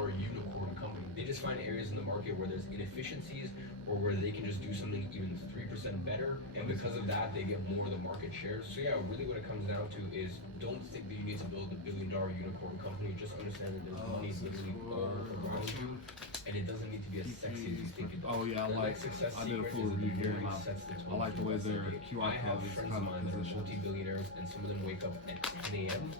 billion-dollar unicorn company. They just find areas in the market where there's inefficiencies or where they can just do something even 3% better, and because of that, they get more of the market shares. So yeah, really what it comes down to is don't think that you need to build a billion-dollar unicorn company. Just understand that there's money literally all around you, and it doesn't need to be as sexy as you think it does. Oh yeah, I did a full review here, and I like the way their QR code is friends kind of of mine that are positioned. multi-billionaires, and some of them wake up at 10 a.m.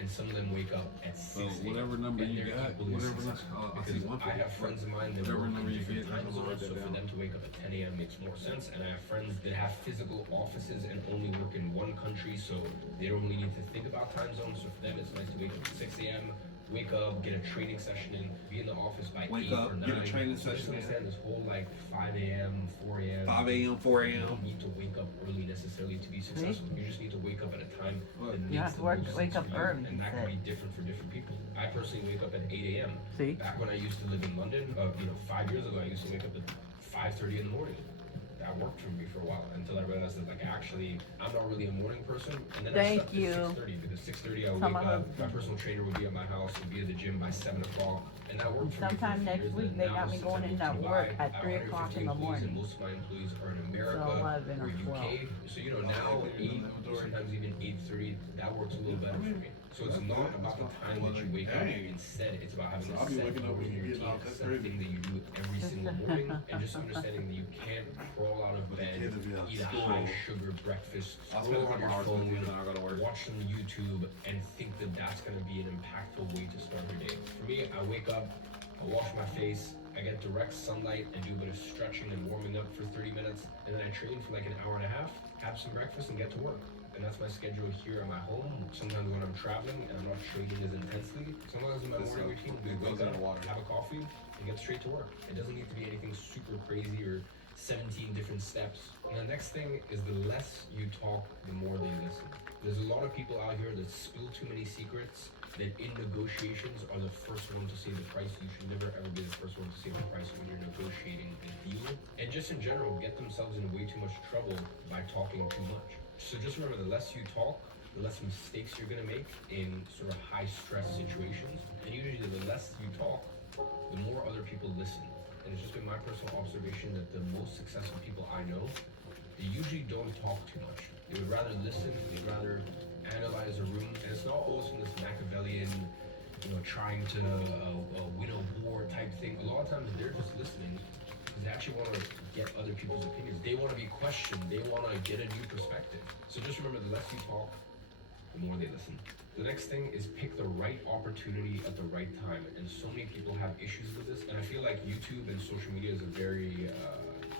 and some of them wake up at 6 So whatever number you got, because I have friends of mine that whatever work number in you different get, time zones, so for down. them to wake up at 10 a.m. makes more sense. And I have friends that have physical offices and only work in one country, so they don't really need to think about time zones. So for them, it's nice to wake up at 6 a.m. Wake up, get a training session in, be in the office by 8 or 9. Get a training So just session in. understand this whole like 5 a.m., 4 a.m. 5 a.m., 4 You a.m. don't need to wake up early necessarily to be successful. You just need to wake up at a time that You makes have to the work, most wake sense up for you, early, and that can be different for different people. I personally wake up at 8 a.m. See? Back when I used to live in London, 5 years ago, I used to wake up at 5:30 in the morning. That worked for me for a while until I realized that like actually I'm not really a morning person, and then I slept at 6:30 because 6:30 I would wake up. My personal trainer would be at my house and be at the gym by 7 o'clock, and that worked for me. Sometime next week they got me going in at work at 3 o'clock in the morning. And most of my employees are in America So 11 or or 12. UK, so now 8, sometimes even 8:30. That works a little better for me. So it's not about the time that you wake up. Instead, it's about having a set morning routine, a set thing that you do every single morning, and just understanding that you can't crawl out of bed, eat a high sugar breakfast, scroll on your phone, watch some YouTube, and think that that's going to be an impactful way to start your day. For me, I wake up, I wash my face, I get direct sunlight and do a bit of stretching and warming up for 30 minutes, and then I train for like an hour and a half, have some breakfast, and get to work. And that's my schedule here at my home. Sometimes when I'm traveling and I'm not trading as intensely, sometimes in my morning routine, we wake up, have a coffee, and get straight to work. It doesn't need to be anything super crazy or 17 different steps. And the next thing is the less you talk, the more they listen. There's a lot of people out here that spill too many secrets, that in negotiations are the first one to say the price. You should never ever be the first one to say the price when you're negotiating a deal. And just in general, get themselves in way too much trouble by talking too much. So just remember, the less you talk, the less mistakes you're gonna make in sort of high stress situations. And usually the less you talk, the more other people listen. And it's just been my personal observation that the most successful people I know, they usually don't talk too much. They would rather listen, they'd rather analyze a room, and it's not always from this Machiavellian, trying to win a war type thing. A lot of times they're just listening because they actually want to get other people's opinions. They want to be questioned. They want to get a new perspective. So just remember, the less you talk, the more they listen. The next thing is pick the right opportunity at the right time. And so many people have issues with this. And I feel like YouTube and social media is a very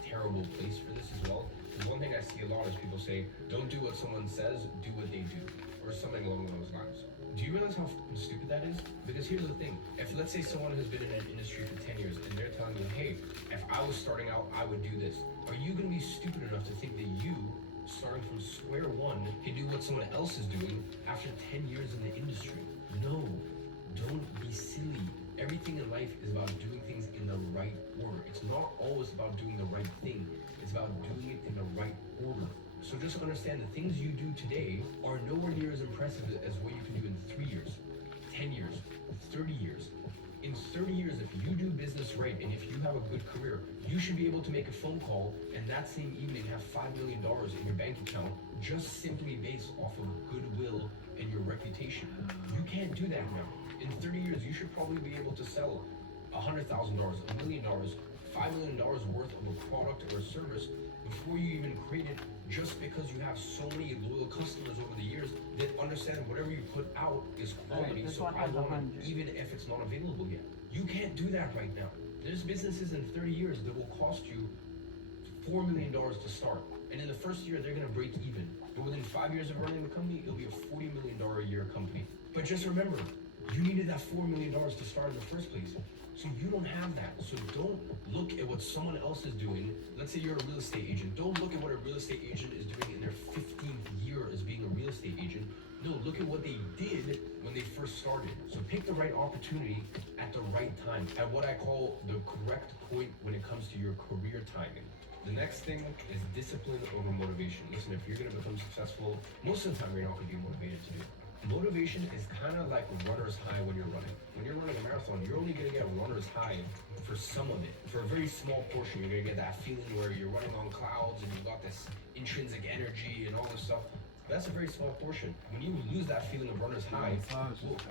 terrible place for this as well. Because one thing I see a lot is people say, don't do what someone says, do what they do. Or something along those lines. Do you realize how stupid that is? Because here's the thing. If let's say someone has been in an industry for 10 years and they're telling you, hey, if I was starting out, I would do this. Are you going to be stupid enough to think that you, starting from square one, can do what someone else is doing after 10 years in the industry? No, don't be silly. Everything in life is about doing things in the right order. It's not always about doing the right thing. It's about doing it in the right order. So just understand the things you do today are nowhere near as impressive as what you can do in 3 years, 10 years, 30 years. In 30 years, if you do business right and if you have a good career, you should be able to make a phone call and that same evening have $5 million in your bank account just simply based off of goodwill and your reputation. You can't do that now. In 30 years, you should probably be able to sell $100,000, $1 million, $5 million worth of a product or a service before you even create it, just because you have so many loyal customers over the years that understand whatever you put out is quality. So I want it even if it's not available yet. You can't do that right now. There's businesses in 30 years that will cost you $4 million to start. And in the first year, they're gonna break even. But within 5 years of running the company, it'll be a $40 million a year company. But just remember, you needed that $4 million to start in the first place. So you don't have that. So don't look at what someone else is doing. Let's say you're a real estate agent. Don't look at what a real estate agent is doing in their 15th year as being a real estate agent. No, look at what they did when they first started. So pick the right opportunity at the right time, at what I call the correct point when it comes to your career timing. The next thing is discipline over motivation. Listen, if you're gonna become successful, most of the time you're not gonna be motivated to do it. Motivation is kind of like runner's high when you're running. When you're running a marathon, you're only going to get runner's high for some of it. For a very small portion, you're going to get that feeling where you're running on clouds and you've got this intrinsic energy and all this stuff. That's a very small portion. When you lose that feeling of runner's high,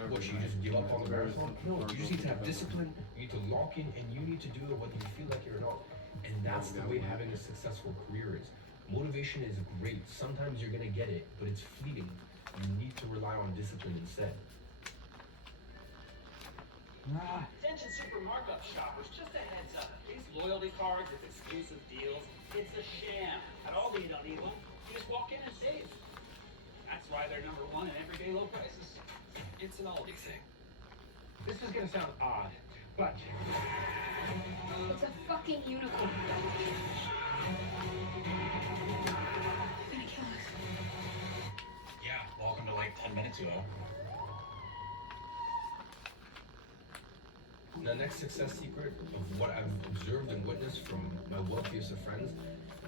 what, you just give up on the marathon? No, you just need to have discipline, you need to lock in, and you need to do it whether you feel like it or not. And that's the way having a successful career is. Motivation is great. Sometimes you're going to get it, but it's fleeting. You need to rely on discipline instead. Attention super markup shoppers, just a heads up. These loyalty cards with exclusive deals, it's a sham. At Aldi, you don't need one. You just walk in and save. That's why they're number one in everyday low prices. It's an Aldi thing. This is gonna sound odd, but It's a fucking unicorn. It's gonna kill us. yeah, welcome to like 10 minutes ago. The next success secret of what I've observed and witnessed from my wealthiest of friends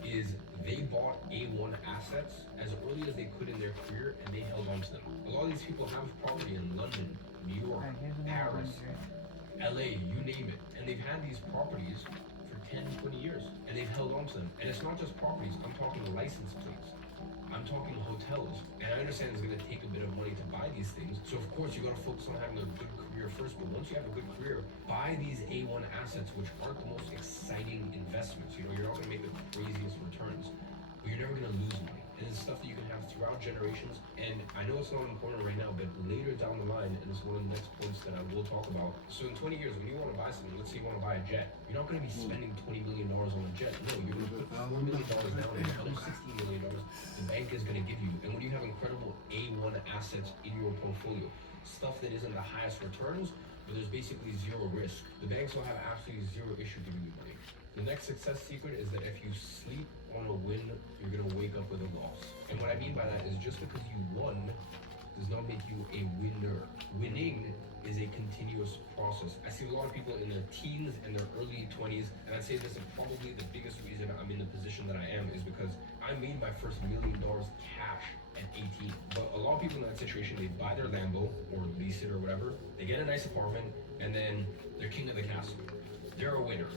is they bought A1 assets as early as they could in their career and they held on to them. A lot of these people have property in London, New York, Paris, LA, you name it. And they've had these properties for 10, 20 years and they've held on to them. And it's not just properties, I'm talking license plates. I'm talking hotels, and I understand it's going to take a bit of money to buy these things. So of course you got to focus on having a good career first. But once you have a good career, buy these A1 assets, which aren't the most exciting investments. You know, you're not going to make the craziest returns, but you're never going to lose money. And it's stuff that you can have throughout generations. And I know it's not important right now, but later down the line, and it's one of the next points that I will talk about. So in 20 years, when you want to buy something, let's say you want to buy a jet, you're not going to be spending $20 million on a jet. No, you're going to put $4 million down and another $16 million the bank is going to give you. And when you have incredible A1 assets in your portfolio, stuff that isn't the highest returns, but there's basically zero risk, the banks will have absolutely zero issue giving you money. The next success secret is that if you sleep on a win, you're going to wake up with a loss. And what I mean by that is just because you won does not make you a winner. Winning is a continuous process. I see a lot of people in their teens and their early 20s, and I'd say this is probably the biggest reason I'm in the position that I am is because I made my first $1 million cash at 18. But a lot of people in that situation, they buy their Lambo or lease it or whatever, they get a nice apartment, and then they're king of the castle. They're a winner,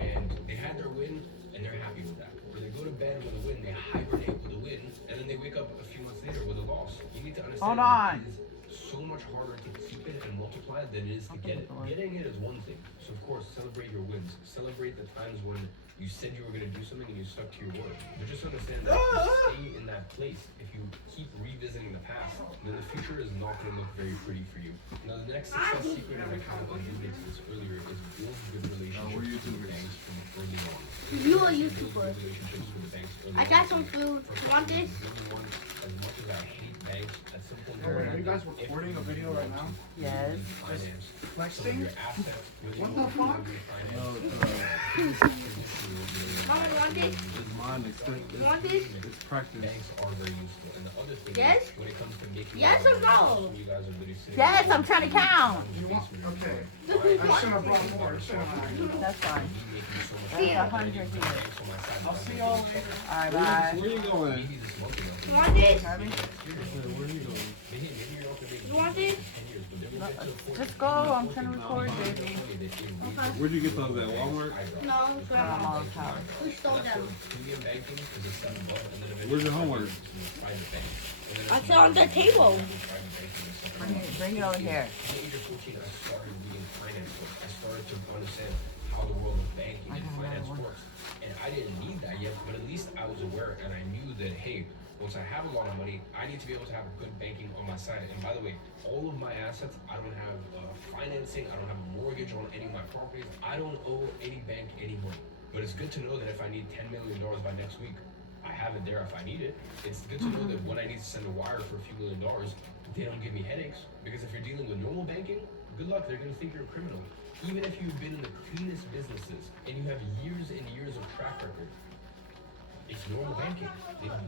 and they had their win, and they're happy with that. Or they go to bed with a win, they hibernate with a win, and then they wake up a few months later with a loss. You need to understand that it is so much harder to keep it and multiply it than it is to get it. Getting it is one thing. So of course, celebrate your wins. Celebrate the times when you said you were going to do something and you stuck to your word. But just understand that if you stay in that place, if you keep revisiting the past, then the future is not going to look very pretty for you. Now, the next success secret, and I kind of alluded to this earlier, is build good relationships with the banks from early on. You a YouTuber. Relationships with the banks early I on. got some food. You want this? Number one, as much as I hate banks, at some point, Are you guys recording a video right now? Yes. Flexing? What the fuck? Mama, you want this? It's mine. You want this? It's practice. Banks are very useful. And the other thing Yes? is, when it comes to making Yes or no? you guys are literally sitting Yes, there I'm trying to count. You want? Okay. I should have brought more, shouldn't I? That's fine. making so much That's money. 100 here. Banks on my side, I'll see y'all later. Alright, Where bye. you going? maybe this month ago. You want this? Where you going? Maybe you're not gonna make You want this? 10 years, but then we'll get to a point Just go, I'm trying to record, baby. Where'd you get those at Walmart? No, I'm grandma. on top. Who stole them? Premium banking because it's $7, and then eventually Where's your homework? private bank. And then I saw on the table. private banking is something Bring it over here. At the age of 14, I started reading finance books. I started to understand how the world of banking and finance works. And I didn't need that yet, but at least I was aware and I knew that, hey, once I have a lot of money, I need to be able to have good banking on my side. And by the way, all of my assets, I don't have financing, I don't have a mortgage on any of my properties. I don't owe any bank any money. But it's good to know that if I need $10 million by next week, I have it there if I need it. It's good to know that when I need to send a wire for a few $1 million, they don't give me headaches. Because if you're dealing with normal banking, good luck, they're gonna think you're a criminal. Even if you've been in the cleanest businesses and you have years and years of track record, it's normal banking.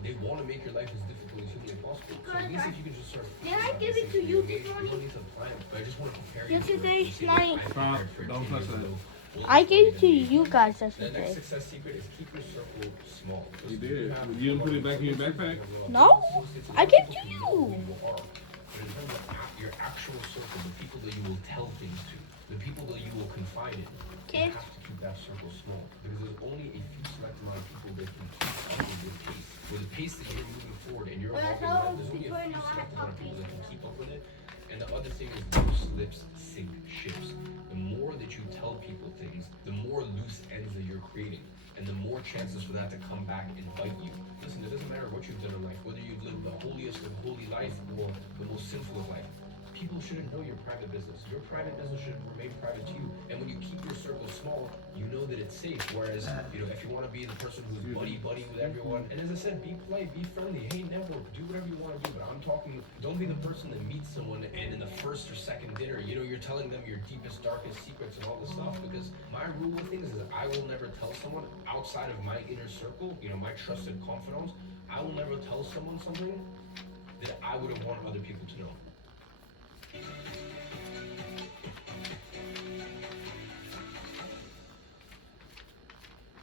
They want to make your life as difficult as humanly possible. So at least if you can just start. Did I give it to you this morning? You don't need to plan, but I just want to prepare you. Yesterday's for it. night. Stop. Don't touch that. I gave it to you guys The next yesterday. success secret is keep your circle small. You did. You didn't put it back in your backpack? No, I gave it to you. But in terms of your actual circle, the people that you will tell things to, the people that you will confide in, you have to keep that circle small. Because there's only a few select amount of people that can keep up with your pace. With the pace that you're moving forward and you're walking around, there's only a few select amount of people that can keep up with it. And the other thing is loose lips sink ships. The more that you tell people things, the more loose ends that you're creating. And the more chances for that to come back and bite you. Listen, it doesn't matter what you've done in life, whether you've lived the holiest of holy life or the most sinful of life. People shouldn't know your private business. Your private business should remain private to you. And when you keep your circle small, you know that it's safe. Whereas, if you want to be the person who's buddy with everyone, and as I said, be polite, be friendly, hey, network, do whatever you want to do. But I'm talking, don't be the person that meets someone and in the first or second dinner, you're telling them your deepest, darkest secrets and all this stuff. Because my rule with things is I will never tell someone outside of my inner circle, my trusted confidants, I will never tell someone something that I wouldn't want other people to know.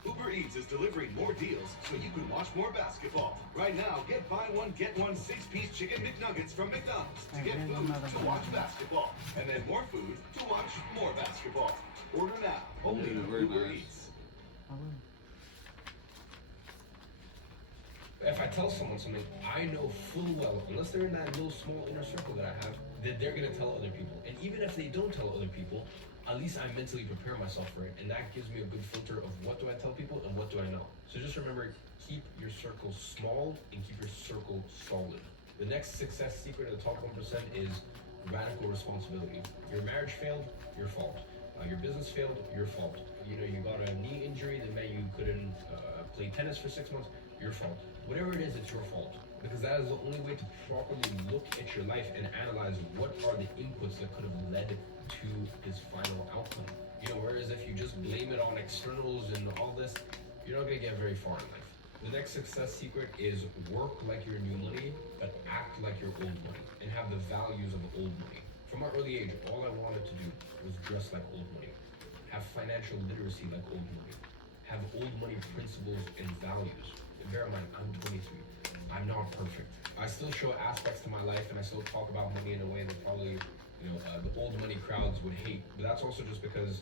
Uber Eats is delivering more deals so you can watch more basketball. Right now, get buy one, get one 6-piece chicken McNuggets from McDonald's to get food to watch basketball. And then more food to watch more basketball. Order now, only on Uber Eats. If I tell someone something, I know full well, unless they're in that little small inner circle that I have, that they're gonna tell other people. And even if they don't tell other people, at least I mentally prepare myself for it, and that gives me a good filter of what do I tell people and what do I know. So just remember, keep your circle small and keep your circle solid. The next success secret of the top 1% is radical responsibility. Your marriage failed, your fault. Your business failed, your fault. You got a knee injury that meant you couldn't play tennis for 6 months, your fault. Whatever it is, it's your fault. Because that is the only way to properly look at your life and analyze what are the inputs that could have led to this final outcome. Whereas if you just blame it on externals and all this, you're not gonna get very far in life. The next success secret is work like your new money, but act like your old money, and have the values of old money. From an early age, all I wanted to do was dress like old money, have financial literacy like old money, have old money principles and values. And bear in mind, I'm 23. I'm not perfect. I still show aspects to my life and I still talk about money in a way that probably, the old money crowds would hate. But that's also just because,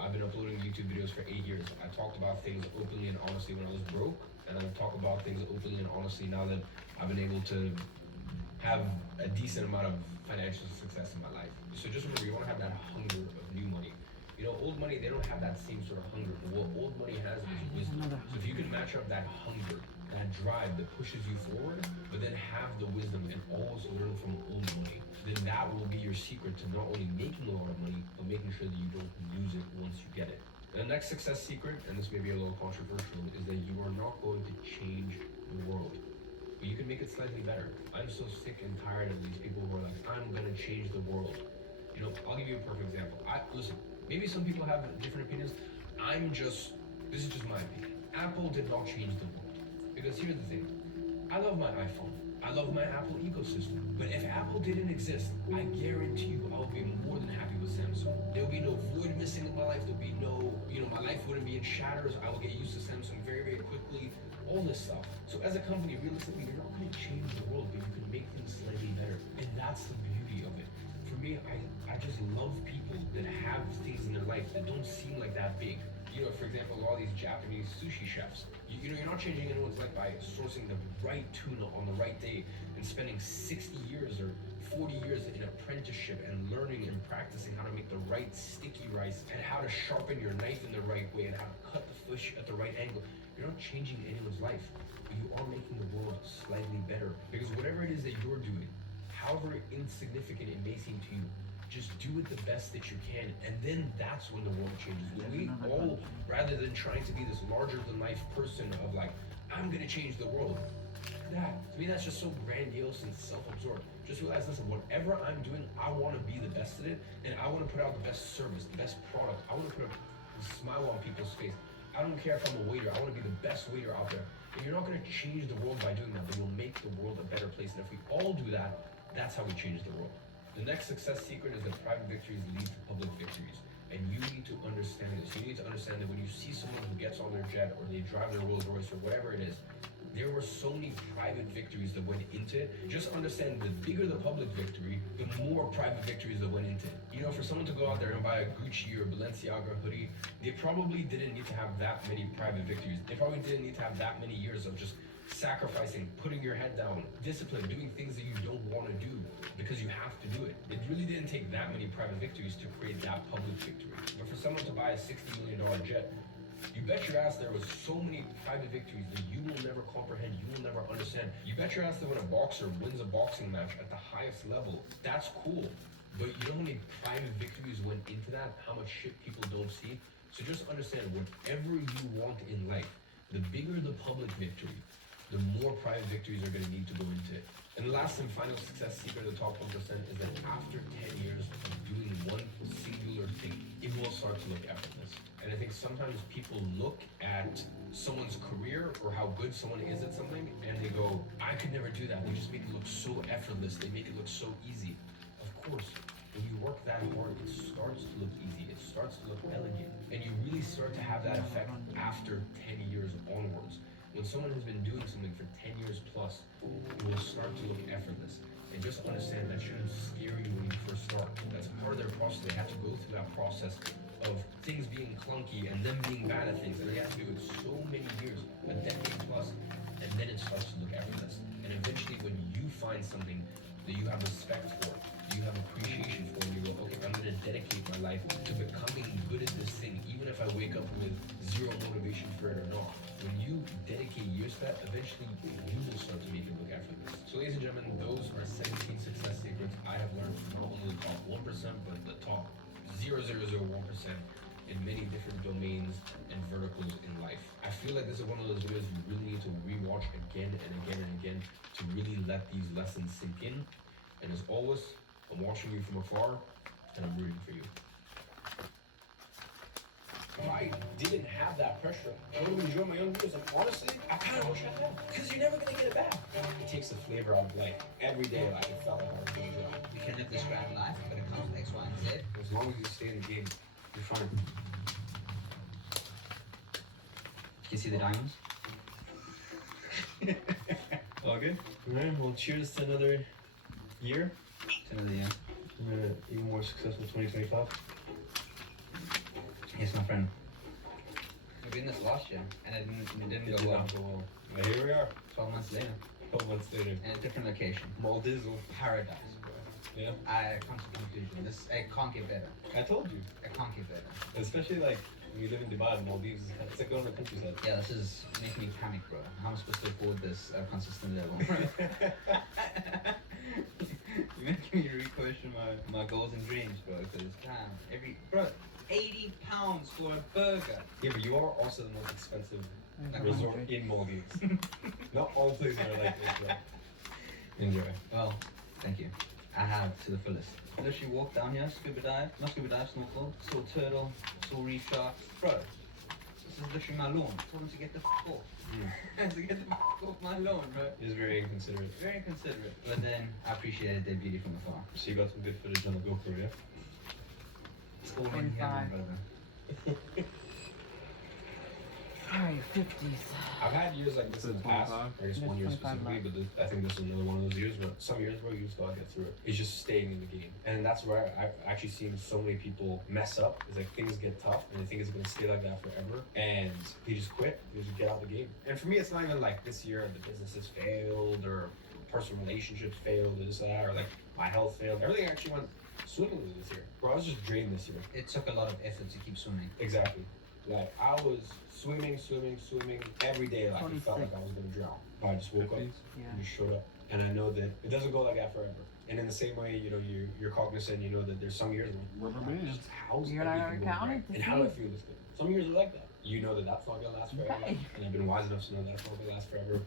I've been uploading YouTube videos for 8 years. I talked about things openly and honestly when I was broke, and I talk about things openly and honestly now that I've been able to have a decent amount of financial success in my life. So just remember, you want to have that hunger of new money. Old money, they don't have that same sort of hunger. But what old money has is wisdom. So if you can match up that hunger, that drive that pushes you forward, but then have the wisdom and always learn from old money, then that will be your secret to not only making a lot of money, but making sure that you don't lose it once you get it. And the next success secret, and this may be a little controversial, is that you are not going to change the world, but you can make it slightly better. I'm so sick and tired of these people who are like, I'm gonna change the world. I'll give you a perfect example. Listen, maybe some people have different opinions. This is just my opinion. Apple did not change the world. Because here's the thing, I love my iPhone, I love my Apple ecosystem, but if Apple didn't exist, I guarantee you I'll be more than happy with Samsung. There will be no void missing in my life, there'll be no, my life wouldn't be in shatters, I will get used to Samsung very, very quickly, all this stuff. So as a company, realistically, you're not going to change the world, but you can make things slightly better, and that's the beauty of it. For me, I just love people that have things in their life that don't seem like that big. For example, all these Japanese sushi chefs. You're not changing anyone's life by sourcing the right tuna on the right day and spending 60 years or 40 years in apprenticeship and learning and practicing how to make the right sticky rice and how to sharpen your knife in the right way and how to cut the fish at the right angle. You're not changing anyone's life, but you are making the world slightly better. Because whatever it is that you're doing, however insignificant it may seem to you, just do it the best that you can, and then that's when the world changes. When we all, rather than trying to be this larger than life person of like, I'm gonna change the world, to me that's just so grandiose and self-absorbed. Just realize, listen, whatever I'm doing, I wanna be the best at it, and I wanna put out the best service, the best product. I wanna put a smile on people's face. I don't care if I'm a waiter, I wanna be the best waiter out there. And you're not gonna change the world by doing that, but you'll make the world a better place. And if we all do that, that's how we change the world. The next success secret is that private victories lead to public victories. And you need to understand this. You need to understand that when you see someone who gets on their jet or they drive their Rolls Royce or whatever it is, there were so many private victories that went into it. Just understand, the bigger the public victory, the more private victories that went into it. You know, for someone to go out there and buy a Gucci or Balenciaga hoodie, they probably didn't need to have that many private victories. They probably didn't need to have that many years of just sacrificing, putting your head down, discipline, doing things that you don't want to do because you have to do it. It really didn't take that many private victories to create that public victory. But for someone to buy a $60 million jet, you bet your ass there was so many private victories that you will never comprehend, you will never understand. You bet your ass that when a boxer wins a boxing match at the highest level, that's cool. But you know how many private victories went into that? How much shit people don't see? So just understand, whatever you want in life, the bigger the public victory, the more private victories are going to need to go into it. And the last and final success secret of the top 1% is that after 10 years of doing one singular thing, it will start to look effortless. And I think sometimes people look at someone's career or how good someone is at something and they go, I could never do that. They just make it look so effortless. They make it look so easy. Of course, when you work that hard, it starts to look easy. It starts to look elegant. And you really start to have that effect after 10 years onwards. When someone has been doing something for 10 years plus, it will start to look effortless. And just understand that shouldn't scare you when you first start. That's part of their process. They have to go through that process of things being clunky and them being bad at things. And they have to do it so many years, a decade plus, and then it starts to look effortless. And eventually when you find something that you have respect for, you have appreciation for, and you go, okay, I'm gonna dedicate my life to becoming good at this thing, even if I wake up with zero motivation for it or not. When you dedicate years to that, eventually you will start to make it look effortless. So ladies and gentlemen, those are 17 success secrets I have learned from not only the top 1%, but the top 0.001% in many different domains and verticals in life. I feel like this is one of those videos you really need to rewatch again and again and again to really let these lessons sink in. And as always, I'm watching you from afar and I'm rooting for you. If I didn't have that pressure, I would enjoy my own videos. And honestly, I kind of wish I had, because you're never gonna get it back. It takes the flavor out of life. Every day, like, it felt like I was doing a job. You can live this grand life, but it comes with X, Y, and Z. As long as you stay in the game, you're fine. You can see the diamonds. All good? Alright, well, cheers to another year. To another year. Even more successful 2025. Yes, my friend. We did this last year, and it didn't go well. But here we are, 12 months later, 12 months later. in a different location. Maldives. Paradise, bro. Yeah. I come to the conclusion, it can't get better. I told you. It can't get better. Especially like when you live in Dubai, Maldives, it's like going to the countryside. Yeah, this is making me panic, bro. How am I supposed to afford this at a consistent level? You're making me re-question my goals and dreams, bro. Because bro, 80 pounds for a burger. Yeah, but you are also the most expensive Like resort 100. in Maldives. Not all places are like this, bro. Enjoy. Well, thank you. I have to the fullest. Literally walked down here, snorkel, saw turtle, saw reef sharks. Bro, this is literally my lawn. I told him to get the f off. To get the f off my lawn, bro. It is very inconsiderate. Very inconsiderate. But then I appreciated their beauty from afar. So you got some good footage on the GoPro, yeah? It's all in 25. heaven, brother. Alright, 50s. I've had years like this in the past. 25? I guess There's 1 year 25 specifically, left. but I think this is another one of those years. But some years, bro, you just gotta get through it. It's just staying in the game, and that's where I've actually seen so many people mess up. Is like things get tough, and they think it's gonna stay like that forever, and they just quit. They just get out of the game. And for me, it's not even like this year the business has failed or personal relationships failed or this or that, or like my health failed. Everything actually went swimmingly this year. Bro, I was just drained this year. It took a lot of effort to keep swimming. Exactly. Like I was swimming every day. Like it felt like I was gonna drown. But I just woke up 50s? Yeah. and just showed up. And I know that it doesn't go like that forever. And in the same way, you know, you're cognizant. You know that there's some years where Rubber bands. how's You're not everything gonna going count right? it to And how do I see. feel this good? Some years are like that. You know that that's not gonna last forever. Okay. And I've been wise enough to know that's not gonna last forever.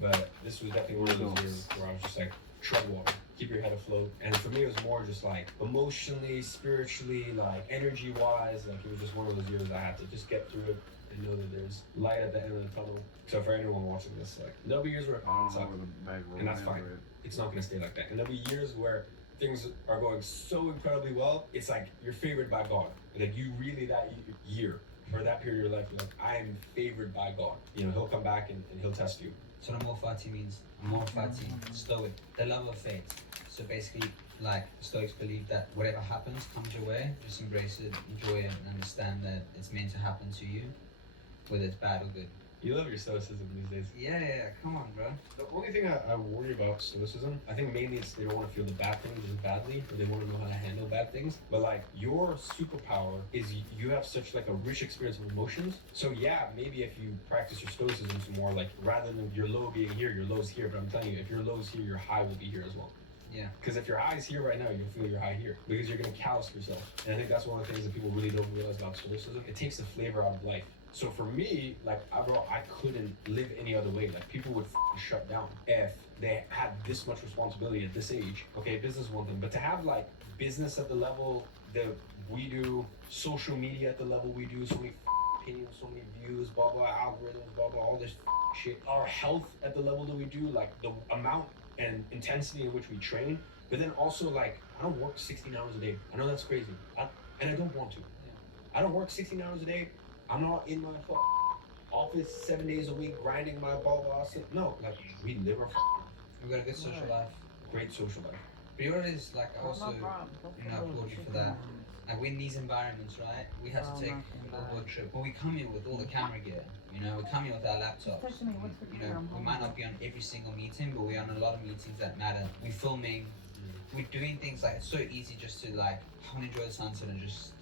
But this was definitely one of those years where I was just like, tread water, keep your head afloat. And for me, it was more just like emotionally, spiritually, like energy wise. Like it was just one of those years I had to just get through it and know that there's light at the end of the tunnel. So for anyone watching this, like there'll be years where it I don't know sucks, where the bag of and that's rubber fine. bands It's not gonna stay like that. And there'll be years where things are going so incredibly well. It's like you're favored by God. Like you really that year or that period of your life, you're like, I am favored by God. You know, He'll come back and He'll test you. So Morphati means Morphati, stoic, the love of fate. So basically, like Stoics believe that whatever happens comes your way, just embrace it, enjoy it, and understand that it's meant to happen to you, whether it's bad or good. You love your stoicism these days. Yeah, come on, bro. The only thing I worry about stoicism, I think mainly it's they don't want to feel the bad things as badly, or they want to know how to handle bad things. But like your superpower is you have such like a rich experience of emotions. So yeah, maybe if you practice your stoicism some more, like rather than your low being here, your low's here. But I'm telling you, if your low's here, your high will be here as well. Yeah. Because if your high is here right now, you'll feel your high here. Because you're gonna callous yourself. And I think that's one of the things that people really don't realize about stoicism. It takes the flavor out of life. So for me, like, I couldn't live any other way. Like, people would shut down if they had this much responsibility at this age. Okay, business is one thing, but to have like business at the level that we do, social media at the level we do, so many opinions, so many views, blah blah, algorithms, blah blah, all this shit. Our health at the level that we do, like the amount and intensity in which we train, but then also like I don't work 16 hours a day. I know that's crazy, and I don't want to. I don't work 16 hours a day. I'm not in my office 7 days a week grinding my ball. No, like we live our We've got a good social life. Great social life. But you know what is like I also applaud you for that. Like we're in these environments, right? We had to take a little road trip. But we come here with all the camera gear. You know, we come here with our laptops. You know, we might not be on every single meeting, but we're on a lot of meetings that matter. We're filming. We're doing things like it's so easy just to like I want to enjoy the sunset and just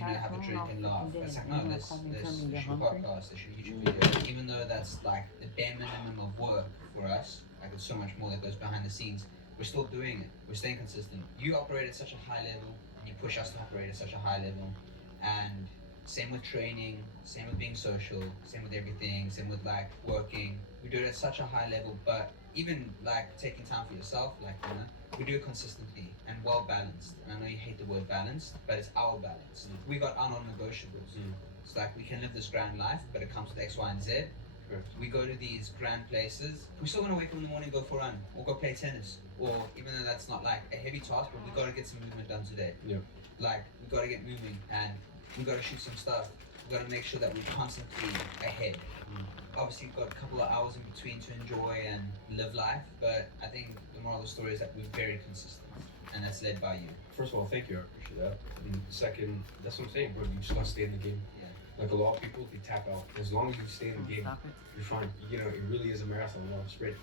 have a drink and laugh. It's like no, there's should be podcasts, there should be YouTube videos. Even though that's like the bare minimum of work for us, like there's so much more that goes behind the scenes. We're still doing it. We're staying consistent. You operate at such a high level, and you push us to operate at such a high level. And same with training, same with being social, same with everything, same with like working. We do it at such a high level, but even like taking time for yourself, like we do it consistently and well balanced. And I know you hate the word balanced, but it's our balance. We got our non-negotiables. It's like we can live this grand life, but it comes with X, Y, and Z. We go to these grand places. We're still gonna wake up in the morning, go for a run, or go play tennis, or even though that's not like a heavy task, but we gotta get some movement done today. Yeah. Like we gotta get moving, and we gotta shoot some stuff. We gotta make sure that we're constantly ahead. Obviously, we've got a couple of hours in between to enjoy and live life, but I think the moral of the story is that we're very consistent, and that's led by you. First of all, thank you. I appreciate that. And second, that's what I'm saying, bro. You just gotta stay in the game. Yeah. Like a lot of people, they tap out. As long as you stay in the game, you're fine. You know, it really is a marathon, not a sprint.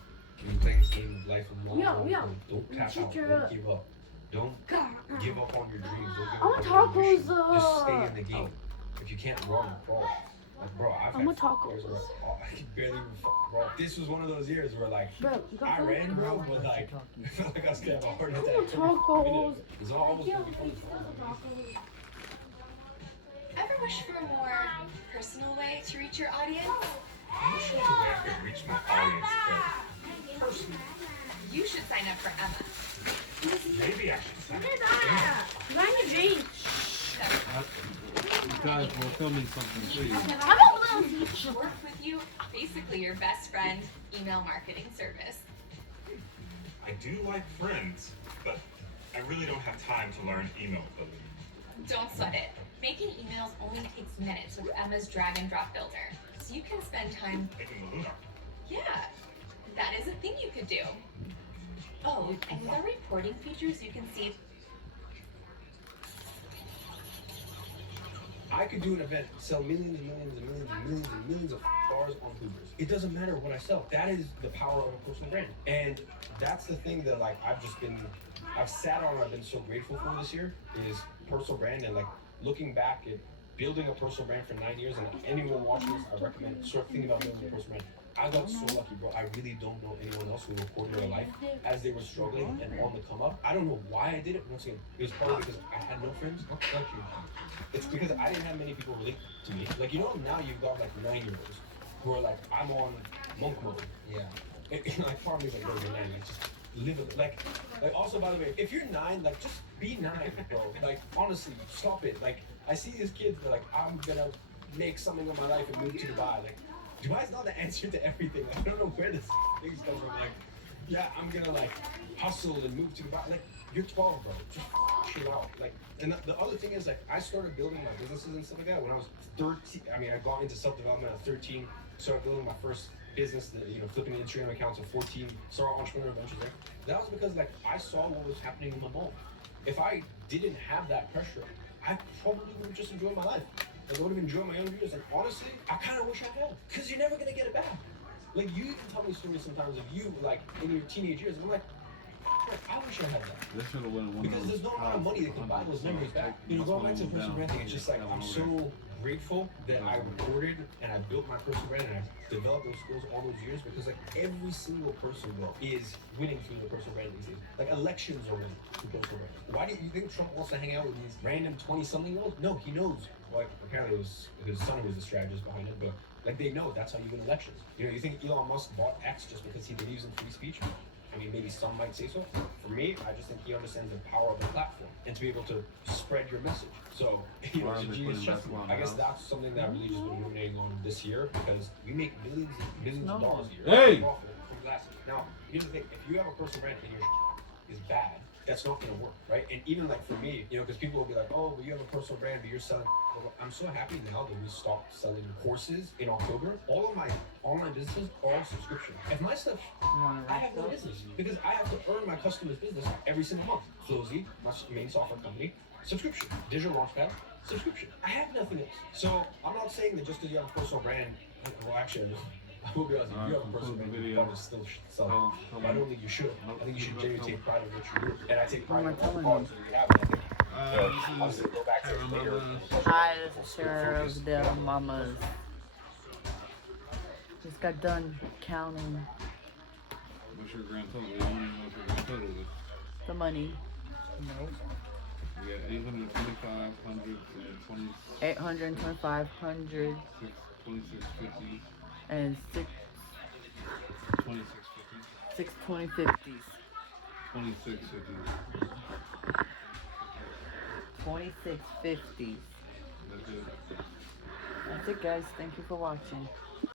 When you're playing this game of life and long, don't tap out. Don't give up. Don't give up on your dreams. Don't give up on your mission. Just stay in the game. If you can't run, crawl. Like, bro, I've had years where I can barely even bro. This was one of those years where, like, I ran, bro, but, like, I felt like I was gonna have a heart attack. It's almost gonna be fun. Ever wish for a more personal way to reach your audience? I'm not sure the way I could reach my audience, but personally, You should sign up for Emma. maybe I should sign up. Mind your dreams. You guys were filming something, please. She'll work with you, basically your best friend, email marketing service. I do like friends, but I really don't have time to learn email coding. Don't sweat it. Making emails only takes minutes with Emma's drag and drop builder. So you can spend time. Making the Luna. Yeah, that is a thing you could do. Oh, and with our reporting features, you can see. I could do an event, sell millions and millions and millions and millions and millions of bars on Hoovers. It doesn't matter what I sell. That is the power of a personal brand. And that's the thing that like I've sat on and I've been so grateful for this year is personal brand and like looking back at building a personal brand for 9 years and anyone watching this, I recommend start thinking about building a personal brand. I got so lucky, bro. I really don't know anyone else who recorded their life as they were struggling and on the come up. I don't know why I did it. Once again, it was probably because I had no friends. It's because I didn't have many people relate to me. Like, you know, now you've got like 9-year-olds who are like, I'm on monk mode. Yeah. And like, part of me is like, bro, you're 9, like, just live it. Like, also, by the way, if you're 9, like, just be 9, bro. Like, honestly, stop it. Like, I see these kids, they're like, I'm gonna make something of my life and move to Dubai. Like, Dubai's not the answer to everything. Like, I don't know where this things come from. Like, yeah, I'm gonna like hustle and move to Dubai. Like, you're 12, bro. Just chill out. Like, and the other thing is, like, I started building my businesses and stuff like that when I was 13. I mean, I got into self-development at 13. Started building my first business, that, you know, flipping Instagram accounts of 14 Star Entrepreneur Ventures there. That was because like I saw what was happening in my mom. If I didn't have that pressure, I probably would have just enjoyed my life. Like I would have enjoyed my own years. And honestly, I kind of wish I had, because you're never gonna get it back. Like you even tell me stories sometimes of you like in your teenage years, and I'm like, I wish I had that. This should have went one Because there's no amount of money that can buy those memories back. You know, going back to personal branding, it's just like I'm so grateful that I recorded and I built my personal brand and I developed those skills all those years, because like every single person, bro, is winning through the personal brand these days. Like elections are winning through personal brand. Why do you think Trump wants to hang out with these random 20-something-year-olds? No, he knows. Well, apparently it was his son who was the strategist behind it, but like they know that's how you win elections. You know, you think Elon Musk bought X just because he believes in free speech? I mean, maybe some might say so. For me, I just think he understands the power of the platform and to be able to spread your message. So, you know, it's a genius chess move. I guess that's something that I've really just been ruminating on this year, because we make millions and millions of dollars a year. Hey! Profit from glasses. Now, here's the thing: if you have a personal brand and your is bad, that's not gonna work, right? And even like for me, you know, because people will be like, oh, but you have a personal brand, but you're selling. I'm so happy now that we stopped selling courses in October. All of my online businesses are all subscription. If my stuff, I have no business, because I have to earn my customers' business every single month. Closey, my main software company, subscription. Digital Launchpad, subscription. I have nothing else. So I'm not saying that just because you have a personal brand, well, actually, I will be honest, if you have a personal brand, you probably still should sell it. But I don't think you should. I think you should genuinely take pride in what you do. And I take pride in all the qualities that you have. And I think, honestly, go back to it later. Hi, this is Sarah of the Mamas. Just got done counting What's your grand total? You don't even know what your grand total is. the money. You got 825, 120, 825, 100, 2650, and 2650, 6 2050s. 2650. 2650s. That's it. That's it, guys. Thank you for watching.